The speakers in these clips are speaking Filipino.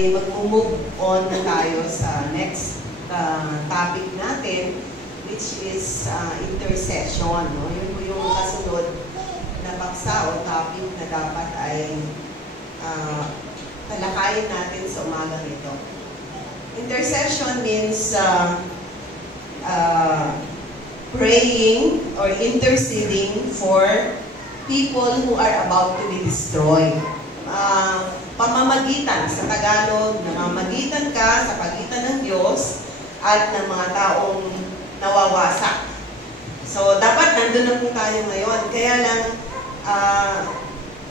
ay mag-move on na tayo sa next topic natin, which is intercession. No? Yun po yung kasunod na paksa o topic na dapat ay talakayin natin sa umagang ito. Intercession means praying or interceding for people who are about to be destroyed. Pamamagitan, sa Tagalog, namamagitan ka sa pagitan ng Diyos at ng mga taong nawawasak. So, dapat nandun na po tayo ngayon. Kaya lang,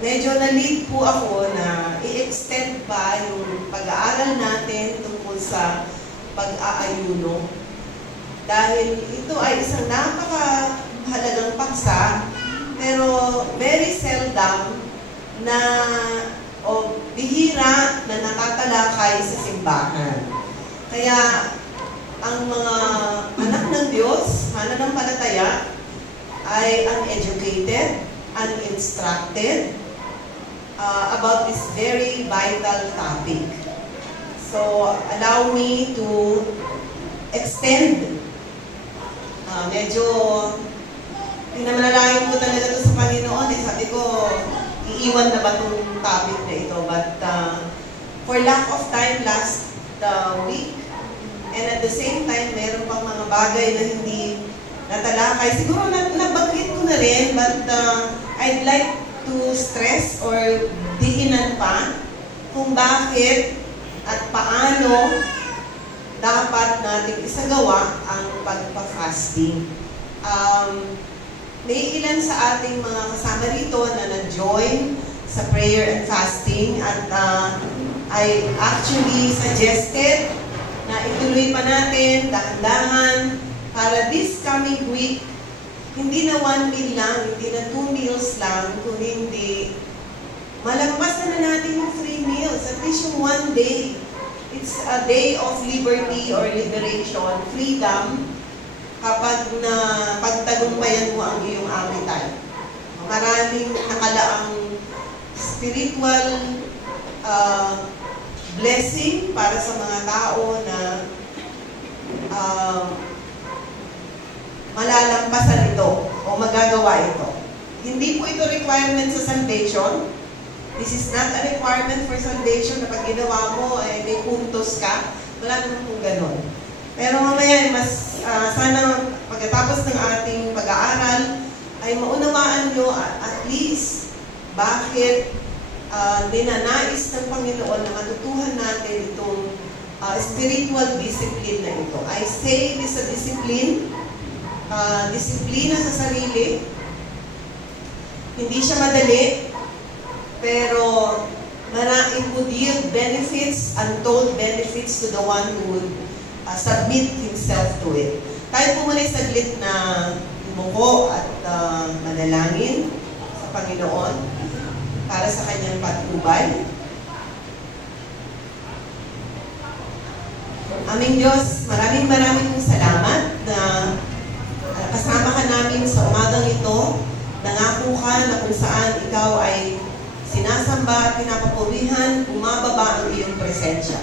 medyo na-lead po ako na i-extend pa yung pag-aaral natin tungkol sa pag-aayuno. Dahil ito ay isang napakahalagang paksa, pero very seldom na o bihira na natatalakay sa simbahan. Kaya ang mga anak ng Diyos, mananampalataya, ay uneducated, uninstructed about this very vital topic. So, allow me to extend. Medyo pinamalalayang ko talaga ito sa Panginoon. Sabi ko, iiwan na ba itong topic na ito? But for lack of time last week, and at the same time, meron pang mga bagay na hindi natalakay. Siguro nabanggit ko na rin, but I'd like to stress or diinan pa kung bakit at paano dapat natin isagawa ang pagpa-fasting. May ilan sa ating mga kasama rito na nag-join sa prayer and fasting at I actually suggested na ituloy pa natin dahan-dahan para this coming week, hindi na 1 meal lang, hindi na 2 meals lang, kundi hindi malagpasan na natin yung 3 meals, at least yung 1 day. It's a day of liberty or liberation, freedom, kapag na pagtagumpayan mo ang iyong appetite. Maraming nakalaang spiritual blessing para sa mga tao na malalampasan ito o magagawa ito. Hindi po ito requirement sa salvation. This is not a requirement for salvation na pag ginawa mo, may puntos ka. Wala naman kung ganon. Pero mamaya, mas sana pagkatapos ng ating pag-aaral, ay maunawaan nyo at least bakit dinanais ng Panginoon na matutuhan natin itong spiritual discipline na ito. I say it is a discipline, disiplina sa sarili. Hindi siya madali, pero maraming would yield benefits, untold benefits to the one who would submit himself to it. Tayo po muna saglit na umuko at manalangin sa Panginoon para sa kanyang patnubay. Aming Diyos, maraming salamat na kasama ka namin sa umagang ito. Nangako ka na kung saan ikaw ay sinasamba at pinapapurihan, bumababa ang iyong presensya.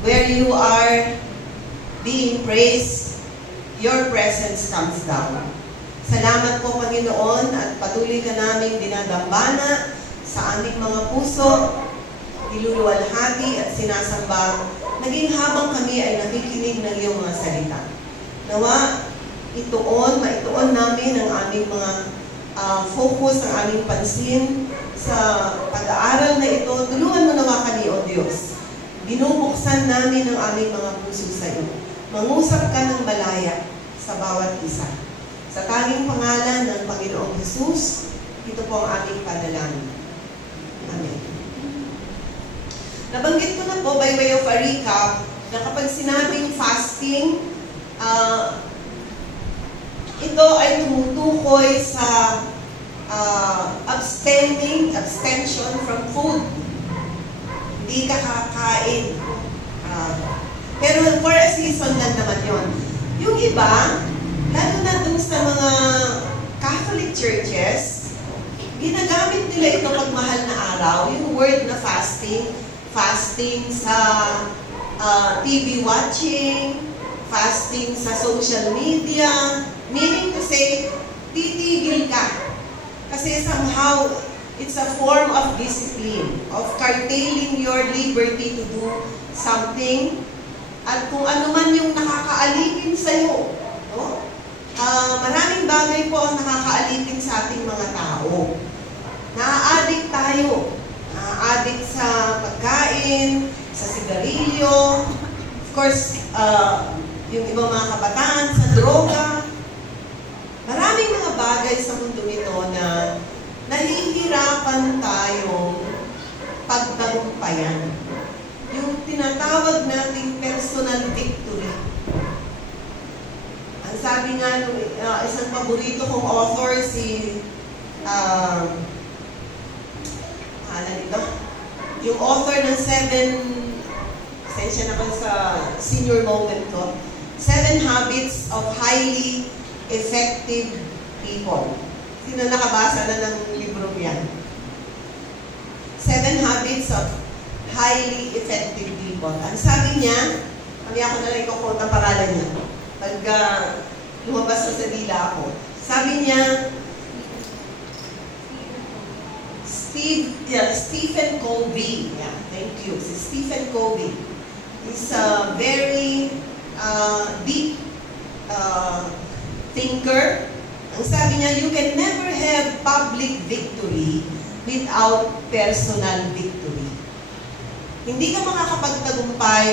Where you are being praised, your presence comes down. Salamat po, Panginoon, at patuloy ka namin dinadambana sa aming mga puso, niluluwalhati at sinasamba, naging habang kami ay nakikinig ng iyong mga salita. Nawa, maituon namin ang aming mga focus, ang aming pansin sa pag-aaral na ito. Tulungan mo nawa kami, O Diyos. Binubuksan namin ang aming mga puso sa iyo. Mangusap ka ng malaya sa bawat isa. Sa tanging pangalan ng Panginoong Jesus, ito po ang aming panalangin. Amen. Nabanggit ko na po by way of a recap na kapag sinabing fasting, ito ay tumutukoy sa abstention from food. Hindi ka kakain. Pero for a season lang naman yun. Yung iba, lalo na dun sa mga Catholic churches, ginagamit nila ito pag mahal na araw, yung word na fasting, fasting sa TV watching, fasting sa social media, meaning to say, titigil ka. Kasi somehow, it's a form of discipline, of curtailing your liberty to do something, at kung ano man yung nakakaalipin sa'yo. No? Maraming bagay po ang nakakaalipin sa ating mga tao. Naa-addict tayo. Naa-addict sa pagkain, sa sigarilyo, of course, yung ibang mga kabataan, sa droga. Maraming mga bagay sa mundo ito na nahihirapan tayong pagtagumpayan. Yung tinatawag nating personal victory. Ang sabi nga nung isang paborito kong author, si yung author ng sensya naman sa senior moment ko, 7 Habits of Highly Effective People. Sino nakabasa na ng libro yan? 7 Habits of Highly Effective People. Ang sabi niya, kami ako na lang ikukunta paralan niya. Pag lumabas na sa dila ako. Sabi niya, Stephen Covey. Yeah, thank you. Si Stephen Covey is a very deep thinker. Ang sabi niya, you can never have public victory without personal victory. Hindi ka makakapagtagumpay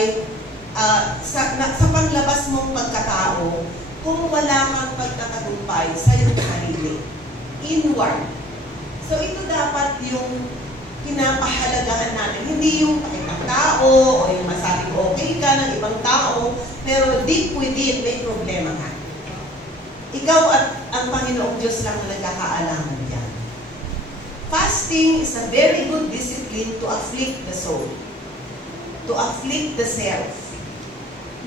sa paglabas mong pagkatao kung wala kang pagtatagumpay sa iyong sarili. Inward. So ito dapat yung pinapahalagahan natin. Hindi yung pakitang tao o yung masabing okay ka ng ibang tao, pero deep within may problema ka. Ikaw at ang Panginoong Diyos lang na nagkakaalaman yan. Fasting is a very good discipline to afflict the soul, to afflict the self.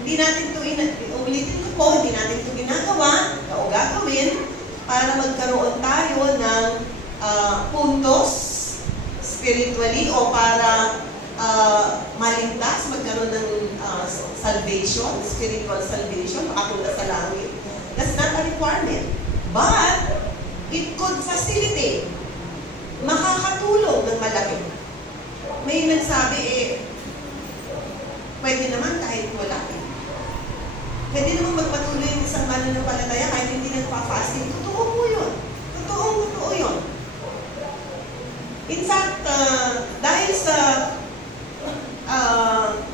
Hindi natin ito, ulitin ko po, hindi natin ito ginagawa o gagawin para magkaroon tayo ng puntos spiritually o para maligtas, magkaroon ng salvation, spiritual salvation, makapunta sa langit. That's not a requirement. But, it could facilitate. Makakatulong ng malaki. May nagsabi, pwede naman kahit wala. Pwede naman magpatuloy ng isang mananampalataya kahit hindi nagpa-fasting. Totoo po yun. Totoo yun. In fact, dahil sa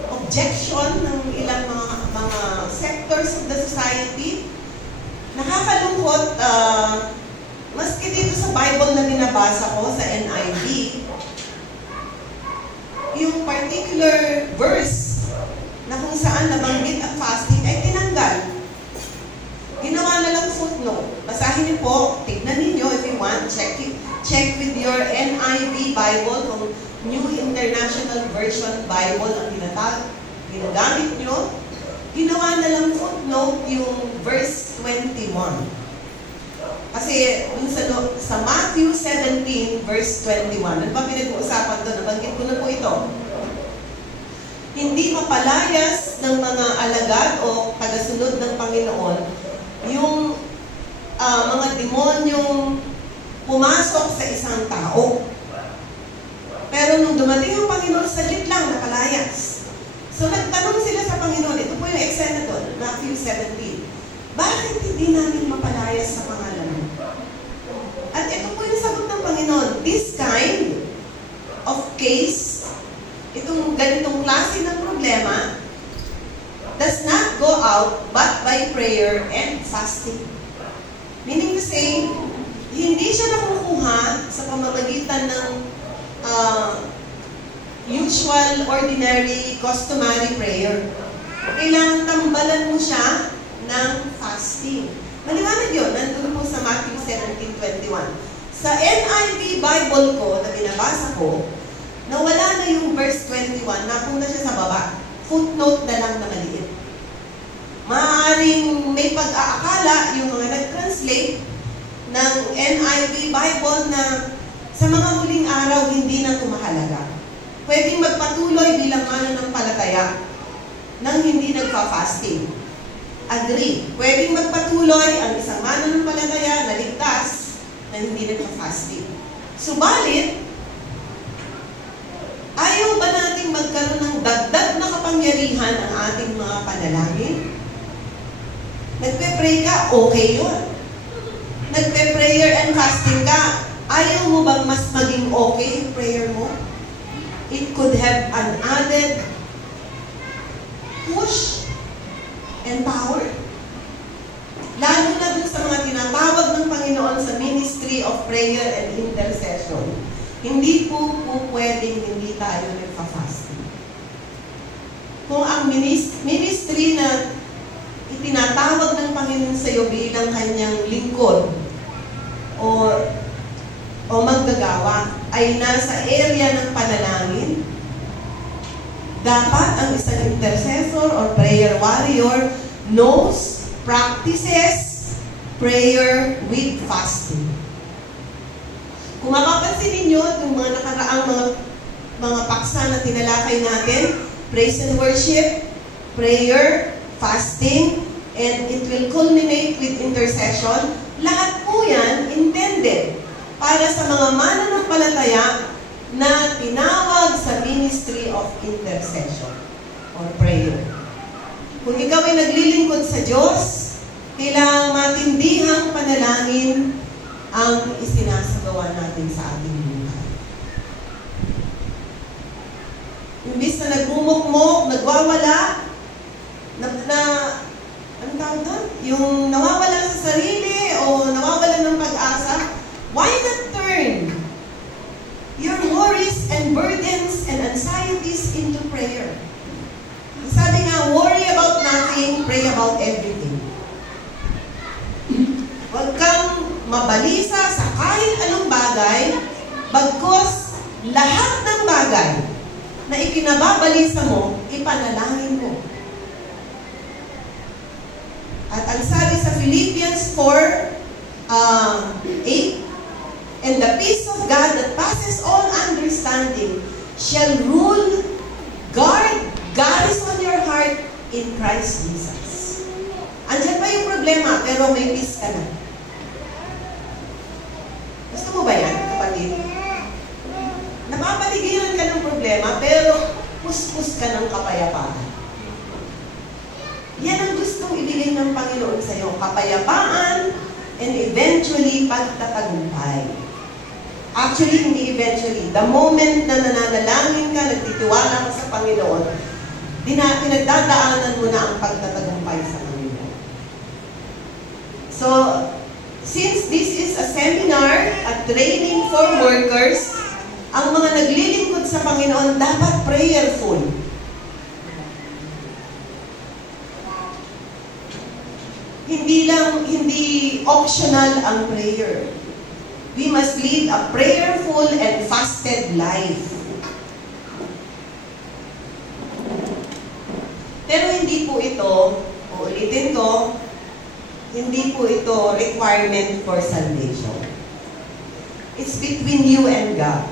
objection ng ilang mga sectors of the society, nakakalungkot, maski dito sa Bible na binabasa ko, sa NIV, yung particular verse na kung saan nabanggit ang fasting ay tinanggal. Ginawa na lang footnote. Basahin niyo po, tignan ninyo if you want, check with your NIV Bible, kung New International Version Bible ang ginagamit nyo. Ginawa na lang footnote yung verse 21. Kasi sa Matthew 17, verse 21, ano ba pinag-uusapan doon? Nabanggit ko na po ito. Hindi mapalayas ng mga alagad o tagasunod ng Panginoon yung mga demonyong pumasok sa isang tao. Pero nung dumating ang Panginoon, saglit lang nakalayas. So nagtanong sila sa Panginoon, ito po yung eksena doon, Matthew 17. Bakit hindi namin mapalayas sa pangalan mo? At ito po yung sagot ng Panginoon, this kind of case, itong ganitong klase ng problema, does not go out but by prayer and fasting. Meaning to say, hindi siya nakukuha sa pamamagitan ng usual, ordinary, customary prayer. Kailangan tambalan mo siya ng fasting. Maliwanag yun, nandun po sa Matthew 17:21. Sa NIV Bible ko, na binabasa ko, nawala na yung verse 21, napunta siya sa baba. Footnote na lang na maliit. Maaaring may pag-aakala yung mga nag-translate ng NIV Bible na sa mga huling araw hindi na tumahalaga. pwedeng magpatuloy bilang mananampalataya nang hindi nagpa-fasting. Agree. Pwedeng magpatuloy ang isang mananampalataya na ligtas na hindi nagpa-fasting. Subalit, ayaw ba nating magkaroon ng dagdag na kapangyarihan ang ating mga panalangin? Nagpe-pray ka, okay yun. Nagpe-prayer and fasting ka, ayaw mo bang mas maging okay yung prayer mo? It could have an added push and power. Lalo na dun sa mga tinatawag ng Panginoon sa ministry of prayer and intercession. Hindi po pwedeng hindi tayo nagpa-fasting. Kung ang ministry na itinatawag ng Panginoon sa iyo bilang kanyang lingkod o manggagawa ay nasa area ng panalangin, dapat ang isang intercessor or prayer warrior knows, practices prayer with fasting. Kung mapapansin ninyo, yung mga nakaraang mga paksa na tinalakay natin, praise and worship, prayer, fasting, and it will culminate with intercession. Lahat po yan intended para sa mga mananampalataya na tinawag sa ministry of intercession or prayer. Kung ikaw ay naglilingkod sa Diyos, kailangang matindihang panalangin ang isinasagawa natin sa ating buhay. Imbis na nagmumukmok, nagwawala, anong tawag doon? Yung nawawala sa sarili o nawawala ng pag-asa, why not turn your worries and burdens and anxieties into prayer? Sabi nga, worry about nothing, pray about everything. Huwag kang mabalisa sa kahit anong bagay, bagkus lahat ng bagay na ikinababalisa mo, ipanalangin mo. At ang sabi sa Philippians 4:8, and the peace of God that passes all understanding shall rule, guard, garrison your heart in Christ Jesus. Andiyan pa yung problema, pero may peace ka na. Gusto mo ba yan, kapatid? Napapaligiran ka ng problema, pero puspus ka ng kapayapaan. Yan ang gustong ibigay ng Panginoon sa iyo. Kapayapaan and eventually pagtatagumpay. Actually, hindi eventually. The moment na nananalangin ka, nagtitiwala ka sa Panginoon, pinagdadaanan mo na ang pagtatagumpay sa Panginoon. So, since this is a seminar at training for workers, ang mga naglilingkod sa Panginoon dapat prayerful. Hindi optional ang prayer. We must lead a prayerful and fasted life. Pero hindi po ito, uulitin ko, hindi po ito requirement for salvation. It's between you and God.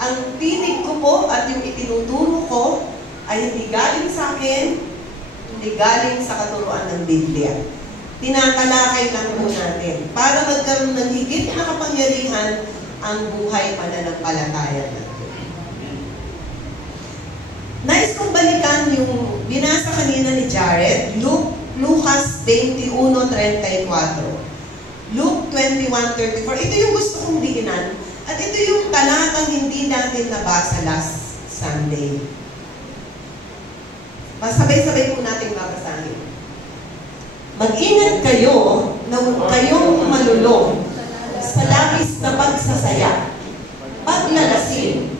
Ang tinig ko po at yung itinuturo ko ay hindi galing sa akin, hindi galing sa katuruan ng Biblia. Tinatalakay lang po natin para magkaroon ng higit na kapangyarihan ang buhay pananampalataya natin. Nais kong balikan yung binasa kanina ni Jared, Lucas 21:34. Luke 21:34. Ito yung gusto kong diinan. At ito yung talatang hindi natin nabasa last Sunday. Sabay-sabay po natin babasahin. Mag-ingat kayo na huwag kayong malulong sa labis na pagsasaya, paglalasin,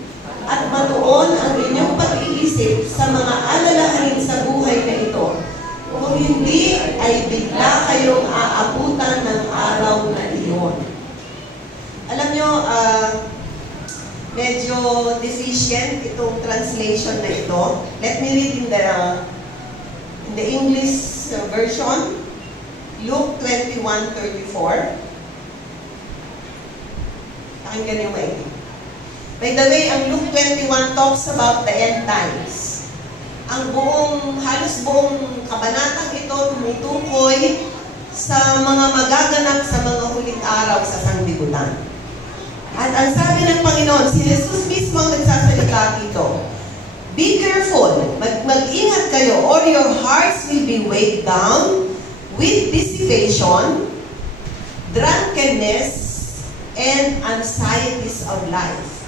at matuon ang inyong pag-iisip sa mga alalahanin sa buhay na ito. Kung hindi, ay bigla kayong aabutan ng araw na iyon. Alam nyo, medyo deficient itong translation na ito. Let me read in the English version. Luke 21:34. Pakinggan niyo maigi. By the way, ang Luke 21 talks about the end times. Ang halos buong kabanatang ito tumutukoy sa mga magaganap sa mga huling araw sa sanglibutan. At ang sabi ng Panginoon, si Jesus mismo ang nagsasalita dito, be careful, mag-ingat kayo, or your hearts will be weighed down with dissipation, drunkenness, and anxieties of life.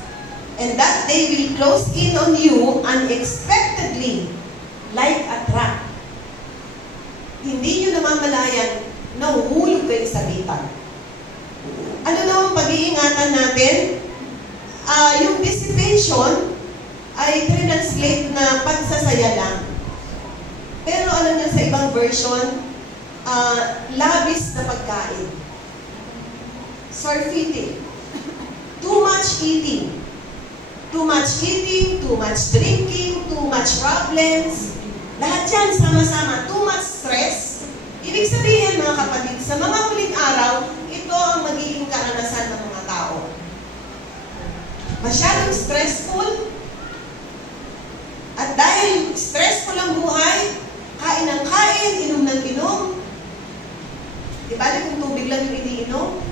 And that they will close in on you unexpectedly, like a trap. Hindi nyo namamalayan, nahuhulog kayo sa bitan. Ano daw ang pag-iingatan natin? Yung dissipation ay translate na pagsasaya lang. Pero alam niyo sa ibang version, labis na pagkain. Surfeiting. Too much eating. Too much eating, too much drinking, too much problems. Lahat yan sama-sama. Too much stress. Ibig sabihin mga kapatid, sa mga huling araw, ito ang magiging karanasan ng mga tao. Masyadong stressful. At dahil stressful ang buhay, kain ng kain, inom ng inom. Di ba kung tubig lang yung iniinom?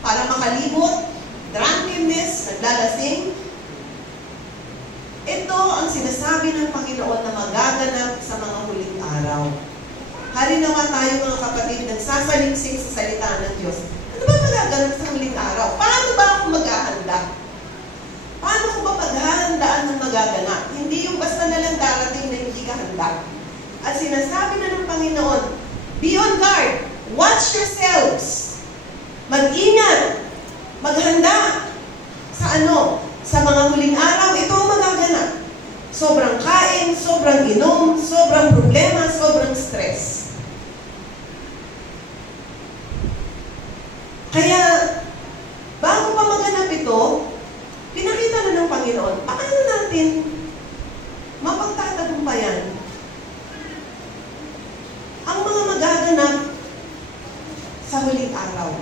Para makalimot, drunkenness, naglalasing. Ito ang sinasabi ng Panginoon na magaganap sa mga huling araw. Halinawa tayo mga kapatid, nagsasaliksik sa salita ng Diyos. Ano ba magaganap sa huling araw? Paano ba ako maghahanda? Paano ko ba paghahandaan ng magaganap? Hindi yung basta na lang darating na hindi ka handa. At sinasabi na ng Panginoon, be on guard, watch yourselves, mag-ingat, maghanda sa sa mga huling araw, ito ang magaganap. Sobrang kain, sobrang inom, sobrang problema, sobrang stress. Kaya, bago pa maganap ito, pinakita na ng Panginoon, paano natin mapagtatagumpayan ang mga magaganap sa huling araw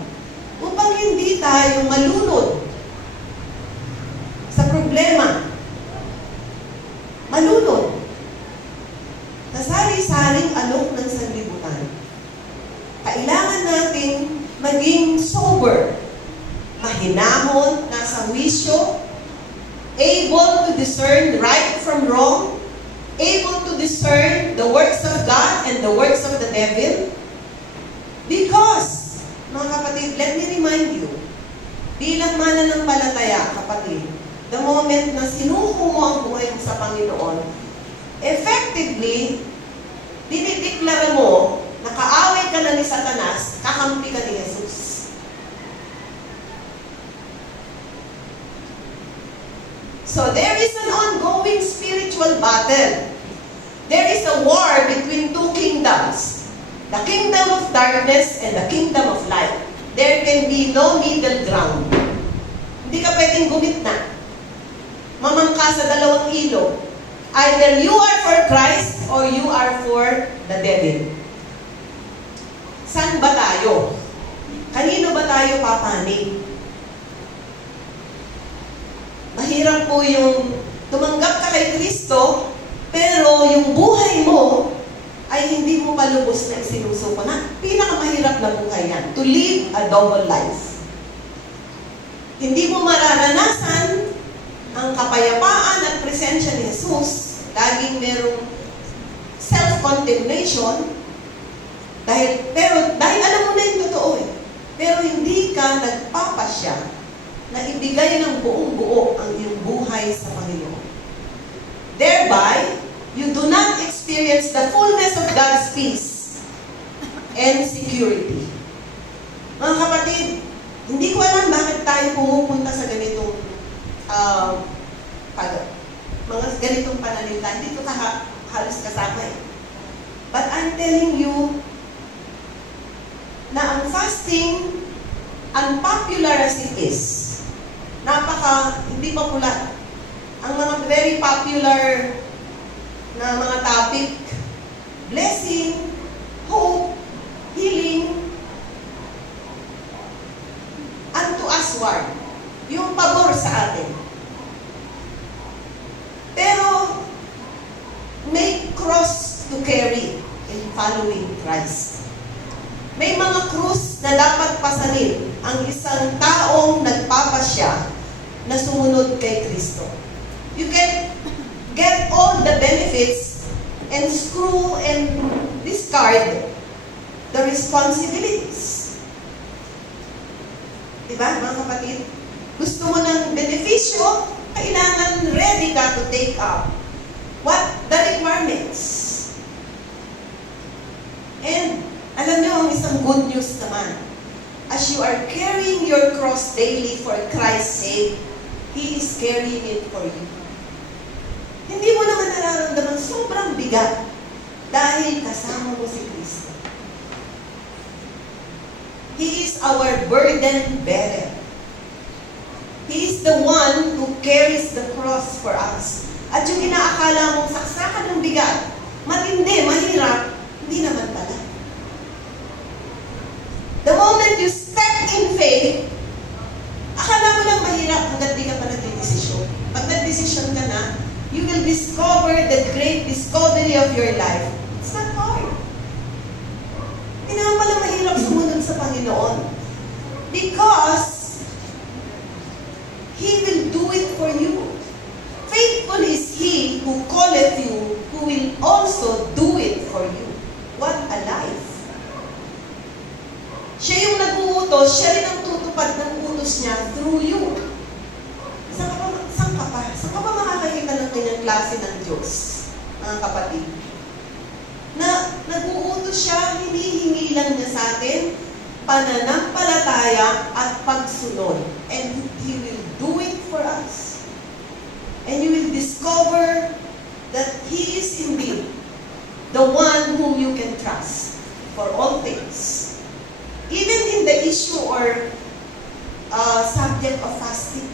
upang hindi tayo malunod sa problema, malunod sa sari-saring alok ng sanlibutan. Kailangan natin maging sober, mahinahon, nasa wisyo, able to discern right from wrong, able to discern the works of God and the works of the devil. Because, mga kapatid, let me remind you, bilang mananampalataya, kapatid, the moment na sinuko mo ang buhay mo sa Panginoon, effectively, dinideklara mo na kaaway ka na ni Satanas, kakampi ka ni Jesus. So there is an ongoing spiritual battle. There is a war between two kingdoms. The kingdom of darkness and the kingdom of light. There can be no middle ground. Hindi ka pwedeng gumitna. Mamangka sa dalawang ilog. Either you are for Christ or you are for the devil. Saan ba tayo? Kanino ba tayo papanig? Mahirap po yung tumanggap ka kay Kristo, pero yung buhay mo ay hindi mo palubos na isinusuko na. Pinakamahirap na buhay yan. To live a double life. Hindi mo mararanasan ang kapayapaan at presensya ni Jesus. Laging merong self-condemnation. Pero dahil alam mo na yung totoo eh. Pero hindi ka nagpapasya na ibigay ng buong buo ang iyong buhay sa Panginoon. Thereby, you do not experience the fullness of God's peace and security. Mga kapatid, hindi ko alam bakit tayo pumupunta sa ganitong mga ganitong pananalita. Hindi ito halos kasama eh. But I'm telling you na ang fasting, unpopular as it is, hindi popular. Ang mga very popular na mga topic, blessing, hope, healing, unto us ward. Yung pabor sa atin. cross to carry in following Christ. May mga krus na dapat pasanin ang isang taong nagpapasya na sumunod kay Kristo. You can get all the benefits and screw and discard the responsibilities. Diba, mga kapatid? Gusto mo ng benepisyo, kailangan ready ka to take up what the requirements. And alam niyo ang isang good news naman. As you are carrying your cross daily for Christ's sake, He is carrying it for you. Hindi mo naman nararamdaman sobrang bigat dahil kasama mo si Kristo. He is our burden bearer. He is the one who carries the cross for us. At yung inaakala mong saksakan ng bigat, matindi, mahirap, hindi naman pala. The moment you step in faith, akala mo lang mahirap hanggat di ka pa nagdedesisyon. Pag nagdesisyon ka na, you will discover the great discovery of your life. It's not hard. Hindi naman pala mahirap sumunod sa Panginoon. Because He will do it for you. Faithful is He who calleth you, who will also do it for you. What a life! Siya yung nag-uutos, siya rin ang tutupad ng utos niya through you. Saan ka ba makakakita ng kanyang klase ng Diyos, mga kapatid? Na nag-uutos siya, hinihingi lang niya sa atin, pananampalataya at pagsunod. And He will do it for us. And you will discover that He is indeed the one whom you can trust for all things. Even in the issue or subject of fasting.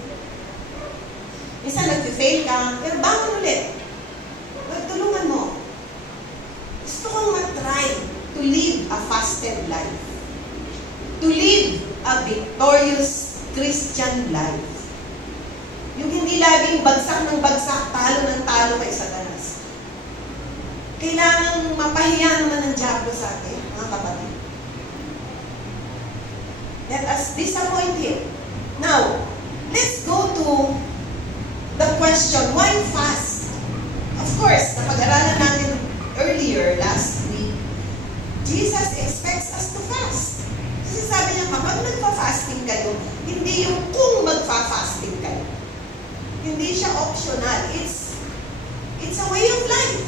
Minsan nag-fail ka, pero bangon ulit. Tulungan mo. Gusto kong matry to live a fasted life. To live a victorious Christian life. Yung hindi laging bagsak ng bagsak, talo ng talo kay Satanas. Kailangang mapahiya naman ng Diablo sa atin, mga kapatid. Let us disappoint him. Now, let's go to the question, why fast? Of course, napag-aralan natin earlier, last week, Jesus expects us to fast. Kasi sabi niya, kapag nagpa-fasting kayo, hindi yung kung magpa-fasting kayo. Hindi siya optional. It's a way of life.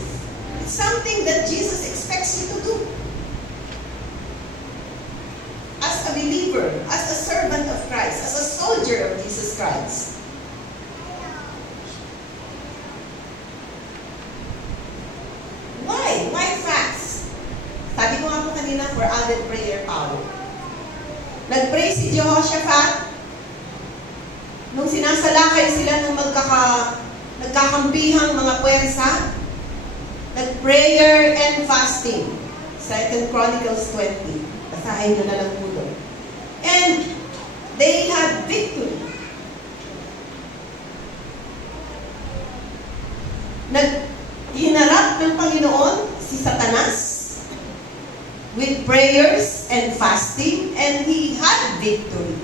It's something that Jesus expects you to do. As a believer, as a servant of Christ, as a soldier of Jesus Christ. Why? Why fast? Sabi ko nga po kanina, for added prayer power. Nag-pray si Jehoshaphat nung sinasalakay sila ng nagkakampihang mga puwersa. Nag-prayer and fasting. 2 Chronicles 20. Basahin nyo na lang po doon. And they had victory. Hinarap ng Panginoon si Satanas with prayers and fasting, and he had victory.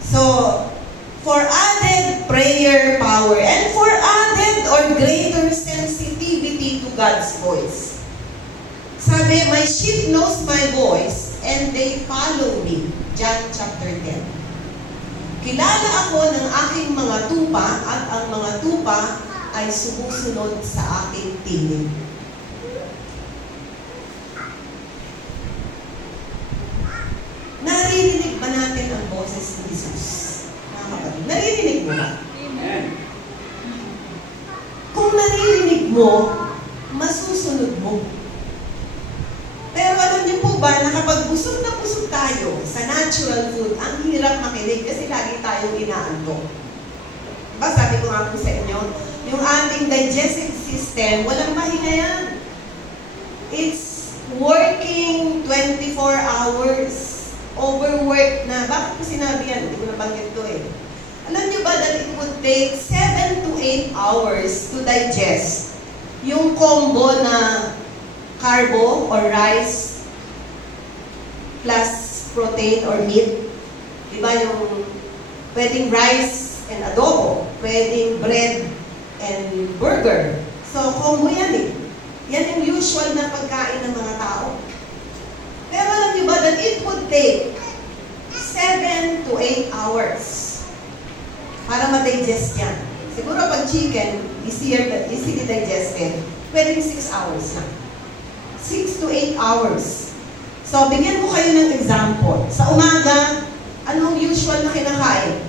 So, for added prayer power and for added or greater sensitivity to God's voice. Sabi, my sheep knows my voice and they follow me. John chapter 10. Kilala ako ng aking mga tupa at ang mga tupa ay sumusunod sa aking tinig. Naririnig ba natin ang boses ni Jesus? Naririnig mo ba? Amen. Kung naririnig mo, masusunod mo. Pero alam niyo po ba na kapag busog na busog tayo sa natural food, ang hirap makinig kasi lagi tayong inaantok. Diba sabi ko nga po sa inyo, yung ating digestive system, walang mahinga yan. It's working 24 hours. Overwork na. Bakit ko sinabi yan? Hindi ko nabanggit to eh. Alam niyo ba that it would take 7 to 8 hours to digest yung combo na carbo or rice plus protein or meat. Diba yung pwedeng rice and adobo, pwedeng bread and burger. So, combo yan eh. Yan yung usual na pagkain ng mga tao. Pero alam niyo ba that it would take 7 to 8 hours para ma-digest yan. Siguro pag chicken, easily digested, pwedeng 6 hours na. 6 to 8 hours. So, bigyan ko kayo ng example. Sa umaga, anong usual na kinakain?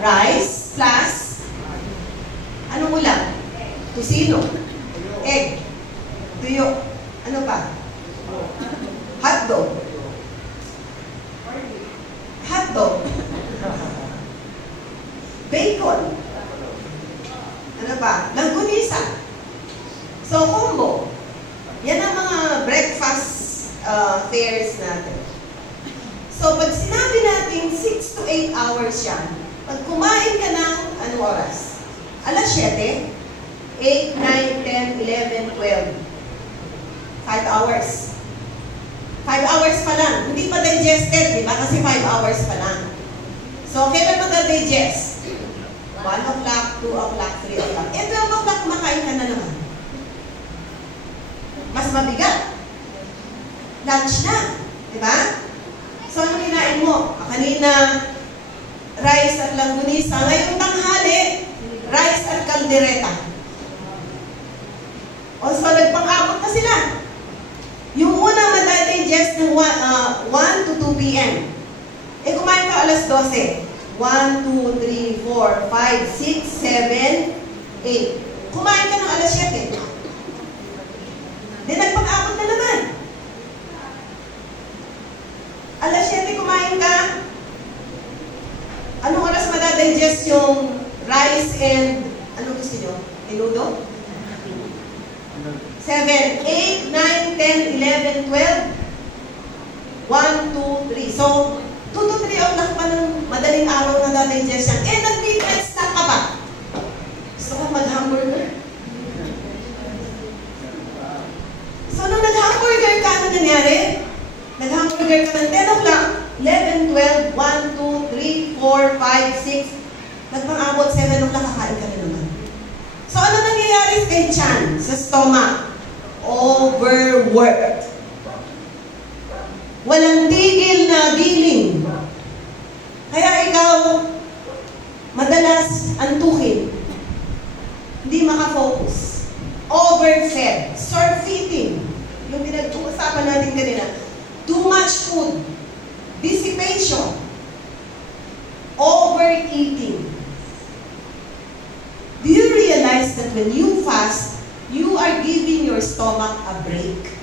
Rice plus anong ulam? Tusino. Egg. Tuyo. Ano pa? Hotdog. Hotdog. Bacon. Ano pa? Langgunisa. So, combo. Yan ang mga breakfast fares natin. So, pag sinabi natin 6 to 8 hours yan, pag kumain ka ng anong oras? Alas 7, 8, 9, 10, 11, 12. 5 hours. 5 hours pa lang. Hindi pa digested, di ba? Kasi 5 hours pa lang. So, kailan mag-digest? 1 o'clock, 2 o'clock, 3 o'clock. 12 o'clock, kumakain ka na naman. Mas mabigat. Lunch na. Di ba? So, ano kinain mo? Kanina, rice at langgunisa. Ngayong tanghali, rice at kaldereta. O, so, nagpang-abot na sila. Yung una madadigest ng 1 to 2 p.m. Eh, kumain ka alas 12. 1, 2, 3, 4, 5, 6, 7, 8. Kumain ka ng alas 7. Di nagpang-abot na naman. Alas 7 kumain ka. Anong oras madadigest yung rice and ano gusto nyo? Menudo? 7, 8, 9, 10, 11, 12. 1, 2, 3. So, 2 to 3 o'clock pa ng madaling araw na dadigest yan. Eh, nag-midnight snack ka pa. Gusto ka mag-hamburger? So, nung nag-hamburger ka, ano nangyari? Nag-hamburger ka ng 10 o'clock, 11, 12, 1, 2, 3, 4, 5, 6. Nagpang-abot 7 o'clock, kakain ka na naman. So, ano nangyayari kay Chan sa stomach? Overworked. Walang tigil na giling. Kaya ikaw, madalas antukin. Hindi makafocus. Overfed. Surfeiting. Yung pinag-uusapan natin kanina. Too much food. Dissipation. Overeating. Do you realize that when you fast, you are giving your stomach a break?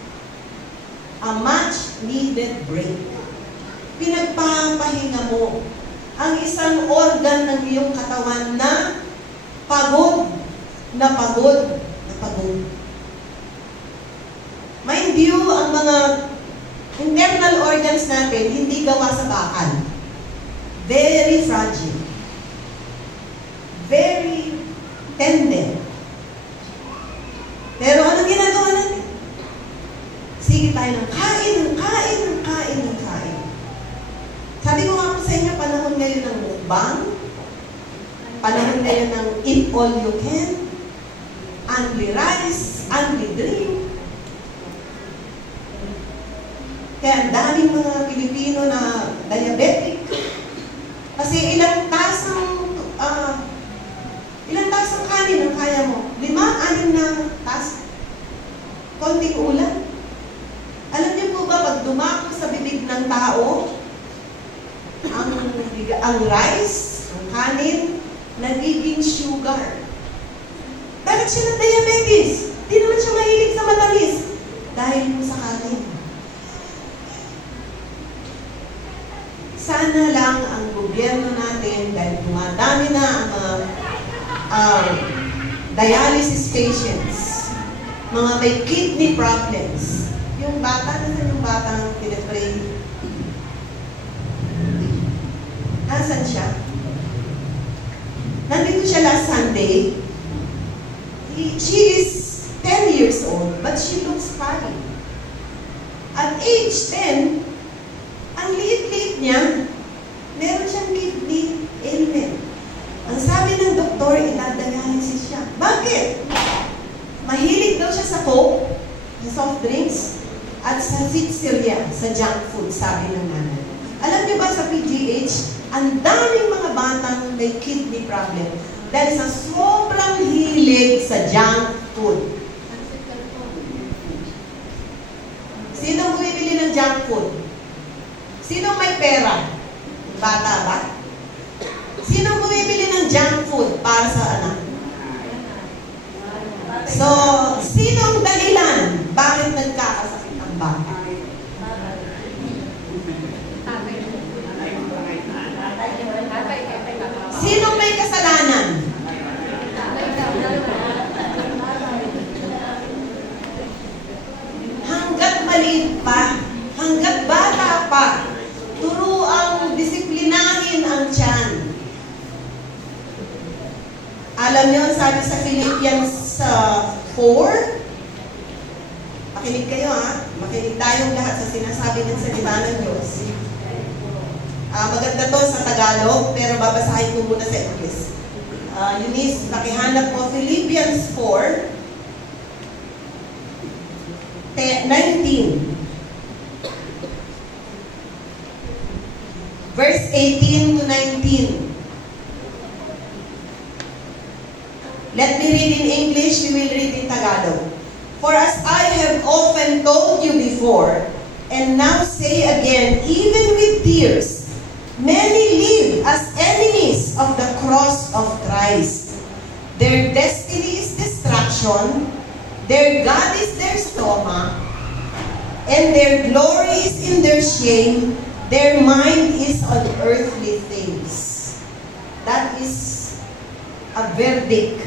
A much-needed break. Pinagpapahinga mo ang isang organ ng iyong katawan na pagod, na pagod, na pagod. Mind you, ang mga internal organs natin hindi gawa sa bakal. Very fragile. Very tender. Pero anong ginagawa natin? Sige tayo ng kain, ng kain, ng kain, ng kain. Sabi ko nga po sa inyo, panahon ngayon ng mukbang, panahon ngayon ng eat all you can, only rice, only drink. Kaya ang daming mga Pilipino na diabetic. Kasi ilang tasang kanin ang kaya mo? 5, 6 na tas. Konting ulam. Alam niyo po ba, pag dumako sa bibig ng tao, ang rice, ang kanin, nagiging sugar. Bakit siya ng diabetes? Di naman siya mahilig sa matamis. Dahil po sa kanin. Sana lang ang gobyerno natin, dahil dumadami na ang mga dialysis patients, mga may kidney problems. Yung bata, nasan yung batang pinapray? Nasaan siya? Nandito siya last Sunday. She is 10 years old, but she looks funny. At age 10, ang liit-liit niya, meron siyang kidney ailment. Ang sabi ng doktor, idadialysis siya. Bakit? Mahilig daw siya sa Coke, sa soft drinks, at sa sitsirya, sa junk food, sabi ng nanay. Alam niyo ba sa PGH, ang daming mga batang may kidney problem dahil sa sobrang hilig sa junk food. Sino bumibili ng junk food? Sino may pera? Bata ba? Sino bumibili ng junk food para sa anak? So, sinong dahilan bakit nagkakasakit ang bata? Sinong may kasalanan? Hanggat maliit pa, hanggat bata pa, turuang disiplinahin ang tiyan. Alam niyo, sabi sa Philippians 4, makinig kayo makinig tayong lahat sa sinasabi ng salita ng Diyos. Maganda to sa Tagalog, pero babasahin ko muna sa English. Eunice, nakihanap mo Philippians 4, 19. Verse 18 to 19. Let me read in English, we will read in Tagalog. For as I have often told you before, and now say again, even with tears, many live as enemies of the cross of Christ. Their destiny is destruction, their God is their stomach, and their glory is in their shame, their mind is on earthly things. That is a verdict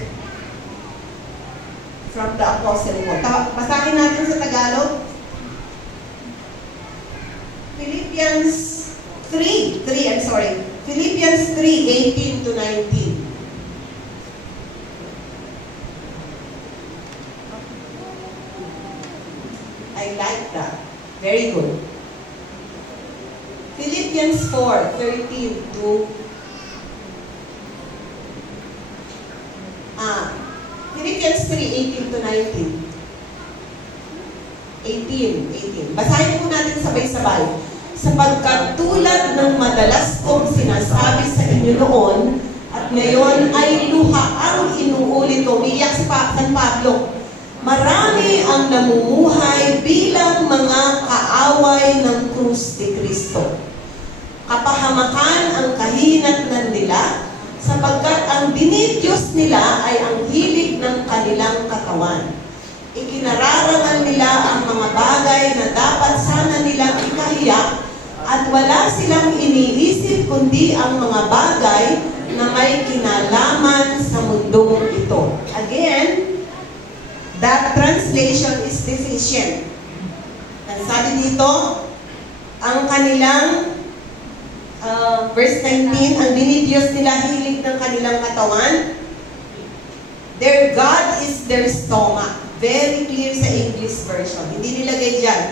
from the Apostle Paul. Basahin natin sa Tagalog. Philippians 3, Philippians 3, 18 to 19. I like that. Very good. Philippians 4, 13 to Philippians 3, 18 to 19. 18. Basahin po natin sabay-sabay. Sapagkat tulad ng madalas kong sinasabi sa inyo noon, at ngayon ay luha ang inuulit ko. Umiyak si San Pablo. Marami ang namumuhay bilang mga kaaway ng krus ni Kristo. Kapahamakan ang kahinatnan nila, sapagkat ang dinidyos nila ay ang hilig ng kanilang katawan. Ikinararangan nila ang mga bagay na dapat sana nilang ikahiya at wala silang iniisip kundi ang mga bagay na may kinalaman sa mundong ito. Again, that translation is deficient. Ang sabi dito, ang kanilang verse 19, ang dinidyos nila hilig ng kanilang katawan. Their God is their stomach. Very clear sa English version. Hindi nilagay dyan.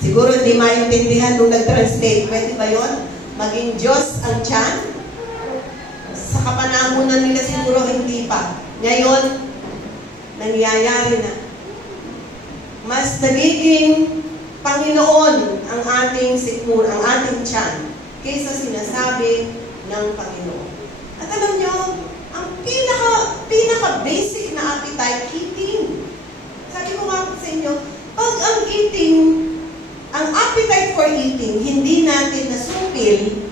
Siguro hindi maintindihan nung nag-translate. Pwede ba yun? Maging Diyos ang tiyan? Sa kapanahunan nila siguro hindi pa. Ngayon, nangyayari na. Mas nagiging Panginoon ang ating sikmur, ang ating tiyan, kaysa sinasabi ng Panginoon. At alam nyo, ang pinaka-basic na appetite, eating. Sabi ko nga sa inyo, pag ang eating, ang appetite for eating, hindi natin nasupil,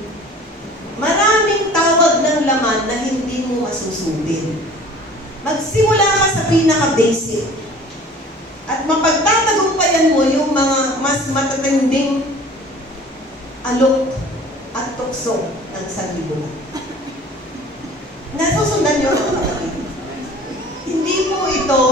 maraming tawag ng laman na hindi mo masusupil. Magsimula ka sa pinaka-basic. At mapagtatagumpayan mo yung mga mas matatinding alok at tukso ng sanlibutan. Nasusundan nyo? Hindi po ito,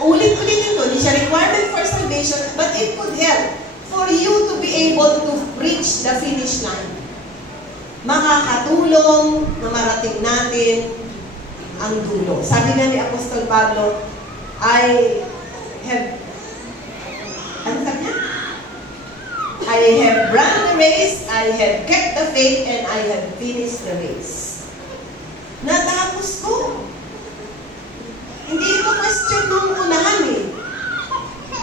ulit-ulit ito, hindi siya requirement for salvation, but it could help for you to be able to reach the finish line. Makakatulong na marating natin ang dulo. Sabi nga ni Apostol Pablo, I have run the race, I have kept the faith, and I have finished the race. Natapos ko. Hindi ito question nung unahan eh.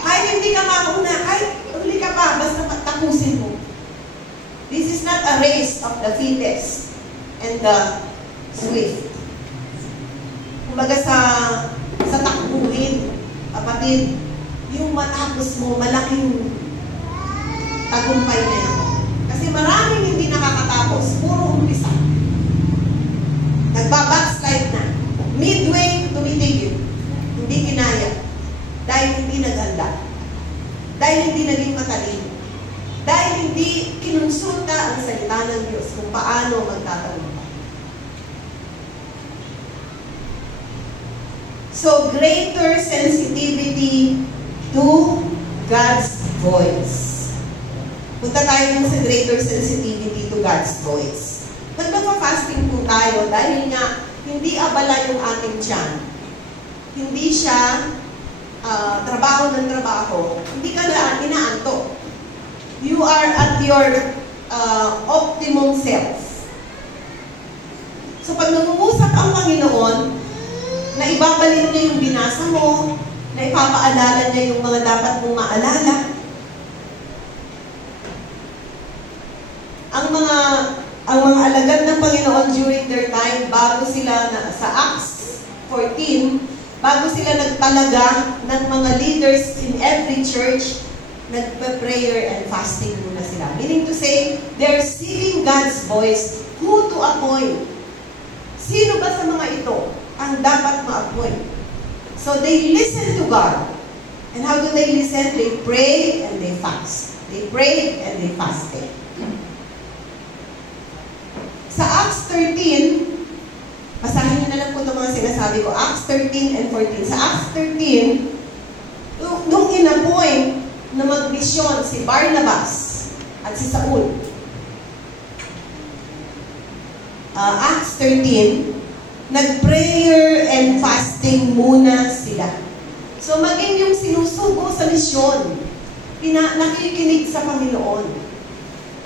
Kahit hindi ka mauna, kahit uli ka pa, basta tapusin mo. This is not a race of the fittest and the swift. Kumbaga sa takbuhin, kapatid, yung matapos mo, malaking tagumpay na yan. Kasi maraming hindi nakakatapos, puro umpisa. Nagbabackslide na. Midway, tumitigil. Hindi kinaya. Dahil hindi naghanda. Dahil hindi naging matalino. Dahil hindi kinonsulta ang salita ng Diyos kung paano magtatagumpay. So, greater sensitivity to God's voice. Punta tayo sa greater sensitivity to God's voice. Pag nagpa-fasting po tayo, dahil nga hindi abala yung ating tiyan, hindi siya trabaho ng trabaho, hindi ka na inaantok. You are at your optimum self. So pag nangungusap ang Panginoon, na ibabalik niya yung binasa mo, na ipapaalala niya yung mga dapat mong maalala, ang mga alagad ng Panginoon during their time, bago sila sa Acts 14, bago sila nagtalaga ng mga leaders in every church, nagpa-prayer and fasting muna sila. Meaning to say, they're seeking God's voice, who to appoint. Sino ba sa mga ito ang dapat ma-appoint? So they listen to God. And how do they listen? They pray and they fast. They prayed and they fasted. Sa Acts 13, basahin niyo na lang po itong mga sinasabi ko. Acts 13 and 14. Sa Acts 13, nung in-appoint na mag-misyon si Barnabas at si Saul. Acts 13, nag-prayer and fasting muna sila. So maging yung sinusugo sa misyon, nakikinig sa Panginoon.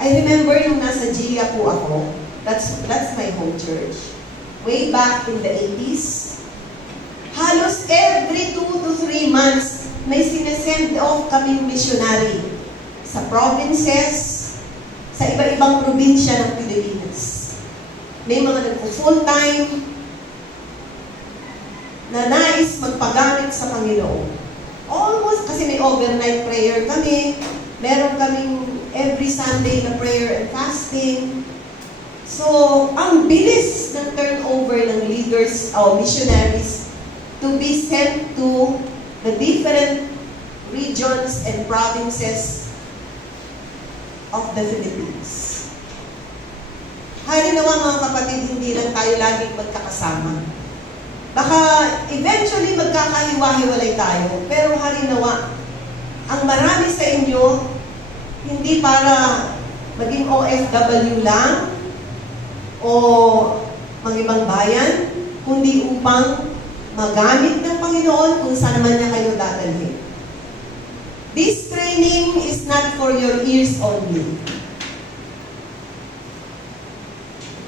I remember nung nasa Gia po ako, that's my home church. Way back in the 80s, halos every 2 to 3 months, may sinesend off kaming missionary sa provinces, sa iba-ibang probinsya ng Pilipinas. May mga nagpo-full-time na nais magpagamit sa Panginoon. Almost, kasi may overnight prayer kami, meron kaming every Sunday na prayer and fasting. So, ang bilis ng turnover ng leaders o missionaries to be sent to the different regions and provinces of the Philippines. Halinawa mga kapatid, hindi lang tayo laging magkakasama. Baka eventually magkakahiwa-hiwalay tayo, pero halinawa, ang marami sa inyo, hindi para maging OFW lang o mag-ibang bayan, kundi upang magamit ng Panginoon kung saan man niya kayo dadalhin. This training is not for your ears only.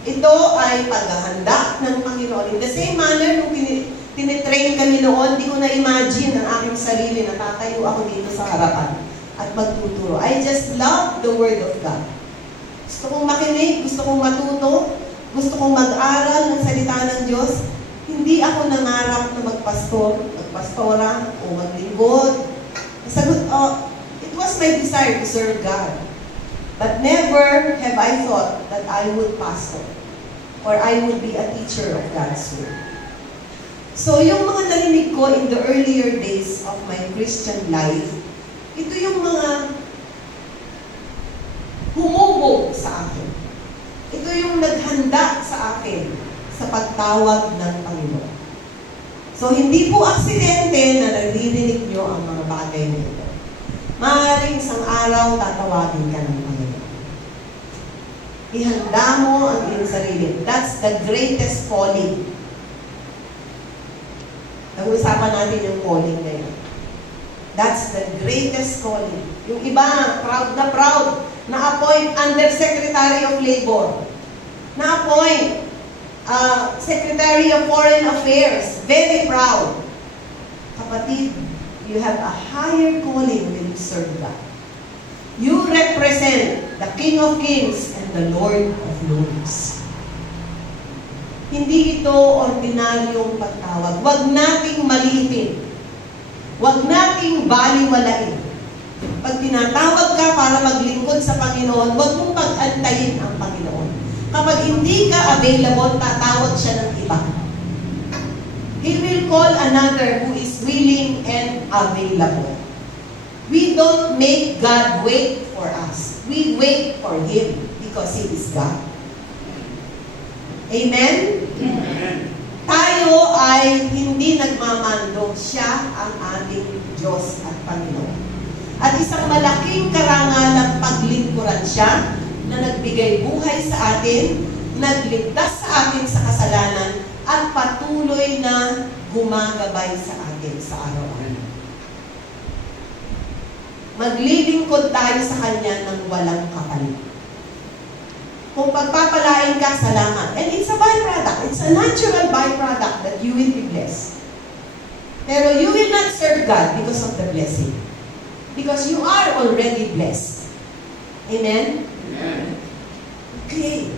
Ito ay paghahanda ng Panginoon. In the same manner, nung tinitrain kami noon, di ko na-imagine ang aking sarili na tatayo ako dito sa harapan at magtuturo. I just love the Word of God. Gusto kong makinig, gusto kong matuto, gusto kong mag-aral ng salita ng Diyos. Hindi ako nangarap na magpastora o maglingkod. Sagot, it was my desire to serve God. But never have I thought that I would pastor or I would be a teacher of God's Word. So yung mga narinig ko in the earlier days of my Christian life, ito yung mga humubog sa akin. Ito yung naghanda sa akin sa pagtawag ng Panginoon. So, hindi po aksidente na naririnig nyo ang mga bagay nito. Maaaring isang araw tatawagin ka ng Panginoon. Ihanda mo ang iyong sarili. That's the greatest calling. Nag-uusapan natin yung calling ngayon. That's the greatest calling. Yung iba, proud na-appoint Undersecretary of Labor. Na-appoint Secretary of Foreign Affairs. Very proud. Kapatid, you have a higher calling when you serve God. You represent the King of Kings and the Lord of Lords. Hindi ito ordinaryong pagtawag. Huwag nating maliitin. Huwag nating baliwalain. Pag tinatawag ka para maglingkod sa Panginoon, huwag mong pag-antayin ang Panginoon. Kapag hindi ka available, tatawag siya ng iba. He will call another who is willing and available. We don't make God wait for us. We wait for Him because He is God. Amen? Amen. Tayo ay hindi nagmamando. Siya ang ating Diyos at Panginoon. At isang malaking karangalang paglingkuran siya na nagbigay buhay sa atin, nagligtas sa atin sa kasalanan, at patuloy na gumagabay sa atin sa araw-araw. Maglilingkod tayo sa Kanya ng walang kapalit. Kung pagpapalain ka, salamat. And it's a byproduct. It's a natural byproduct that you will be blessed. Pero you will not serve God because of the blessing. Because you are already blessed. Amen? Amen. Okay.